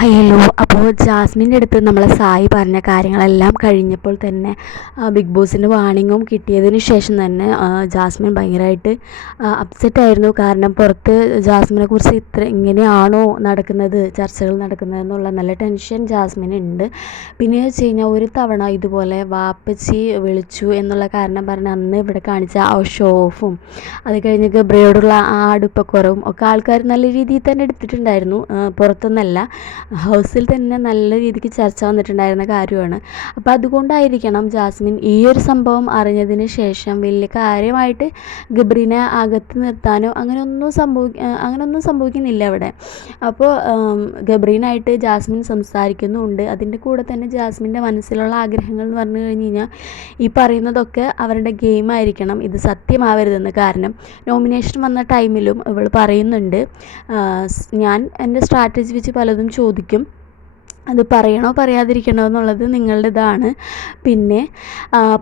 Hello അപ്പോൾ ജാസ്മിന്റെ അടുത്ത് നമ്മളെ സായി പറഞ്ഞ കാര്യങ്ങളെല്ലാം കഴിഞ്ഞപ്പോൾ തന്നെ ബിഗ് ബോസിന്റെ വാണിങ്ങും കിട്ടിയതിന് ശേഷം തന്നെ ജാസ്മിൻ ഭയങ്കരമായിട്ട് അപ്സെറ്റായിരുന്നു കാരണം പുറത്ത് ജാസ്മിനെ കുറിച്ച് ഇത്ര ഇങ്ങനെയാണോ നടക്കുന്നത് ചർച്ചകൾ നടക്കുന്നത് എന്നുള്ള നല്ല ടെൻഷൻ ജാസ്മിന് ഉണ്ട് പിന്നെ വെച്ച് കഴിഞ്ഞാൽ ഒരു തവണ ഇതുപോലെ വാപ്പച്ചി വിളിച്ചു എന്നുള്ള കാരണം പറഞ്ഞ് അന്ന് ഇവിടെ കാണിച്ച ആ ഷോ ഓഫും അത് കഴിഞ്ഞ് ബ്രേഡുള്ള ആ അടുപ്പക്കുറവും ഒക്കെ ആൾക്കാർ നല്ല രീതിയിൽ തന്നെ എടുത്തിട്ടുണ്ടായിരുന്നു. പുറത്തുനിന്നല്ല ഹൗസിൽ തന്നെ നല്ല രീതിക്ക് ചർച്ച വന്നിട്ടുണ്ടായിരുന്ന കാര്യമാണ്. അപ്പോൾ അതുകൊണ്ടായിരിക്കണം ജാസ്മിൻ ഈ ഒരു സംഭവം അറിഞ്ഞതിന് ശേഷം വലിയ കാര്യമായിട്ട് ഗബ്രീനെ അകത്ത് നിർത്താനോ അങ്ങനെയൊന്നും സംഭവി അങ്ങനെയൊന്നും സംഭവിക്കുന്നില്ല അവിടെ. അപ്പോൾ ഗബ്രീനായിട്ട് ജാസ്മിൻ സംസാരിക്കുന്നുണ്ട്. അതിന്റെ കൂടെ തന്നെ ജാസ്മിന്റെ മനസ്സിലുള്ള ആഗ്രഹങ്ങൾ എന്ന് പറഞ്ഞു കഴിഞ്ഞ് കഴിഞ്ഞാൽ ഈ പറയുന്നതൊക്കെ അവരുടെ ഗെയിം ആയിരിക്കണം. ഇത് സത്യമാവരുതെന്ന് കാരണം നോമിനേഷൻ വന്ന ടൈമിലും ഇവൾ പറയുന്നുണ്ട് ഞാൻ എന്റെ സ്ട്രാറ്റജി വെച്ച് പലതും ചോദിക്കും അത് പറയണോ പറയാതിരിക്കണോ എന്നുള്ളത് നിങ്ങളുടെ ഇതാണ് പിന്നെ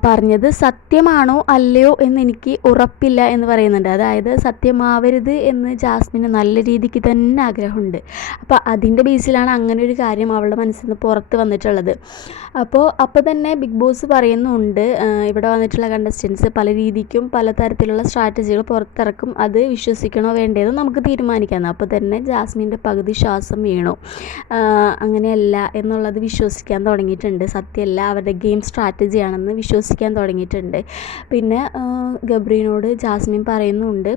പറഞ്ഞത് സത്യമാണോ അല്ലയോ എന്ന് എനിക്ക് ഉറപ്പില്ല എന്ന് പറയുന്നുണ്ട്. അതായത് സത്യമാവരുത് എന്ന് ജാസ്മിന് നല്ല രീതിക്ക് തന്നെ ആഗ്രഹമുണ്ട്. അപ്പോൾ അതിന്റെ ബേസിലാണ് അങ്ങനെ ഒരു കാര്യം അവളുടെ മനസ്സിൽ നിന്ന് പുറത്ത് വന്നിട്ടുള്ളത്. അപ്പോൾ അപ്പോൾ തന്നെ ബിഗ് ബോസ് പറയുന്നുണ്ട് ഇവിടെ വന്നിട്ടുള്ള കണ്ടസ്റ്റൻസ് പല രീതിക്കും പല തരത്തിലുള്ള സ്ട്രാറ്റജികൾ പുറത്തിറക്കും. അത് വിശ്വസിക്കണോ വേണ്ടതെന്ന് നമുക്ക് തീരുമാനിക്കാം. അപ്പോൾ തന്നെ ജാസ്മിന്റെ പകുതി ശ്വാസം വീണു. അങ്ങനെയല്ല എന്നുള്ളത് വിശ്വസിക്കാൻ തുടങ്ങിയിട്ടുണ്ട്. സത്യമല്ല അവരുടെ ഗെയിം സ്ട്രാറ്റജിയാണെന്ന് വിശ്വസിക്കാൻ തുടങ്ങിയിട്ടുണ്ട്. പിന്നെ ഗബ്രീനോട് ജാസ്മിൻ പറയുന്നുണ്ട്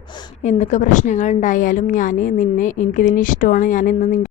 എന്തൊക്കെ പ്രശ്നങ്ങൾ ഉണ്ടായാലും ഞാൻ നിന്നെ എനിക്കിതിന് ഇഷ്ടമാണ്. ഞാൻ ഇന്ന്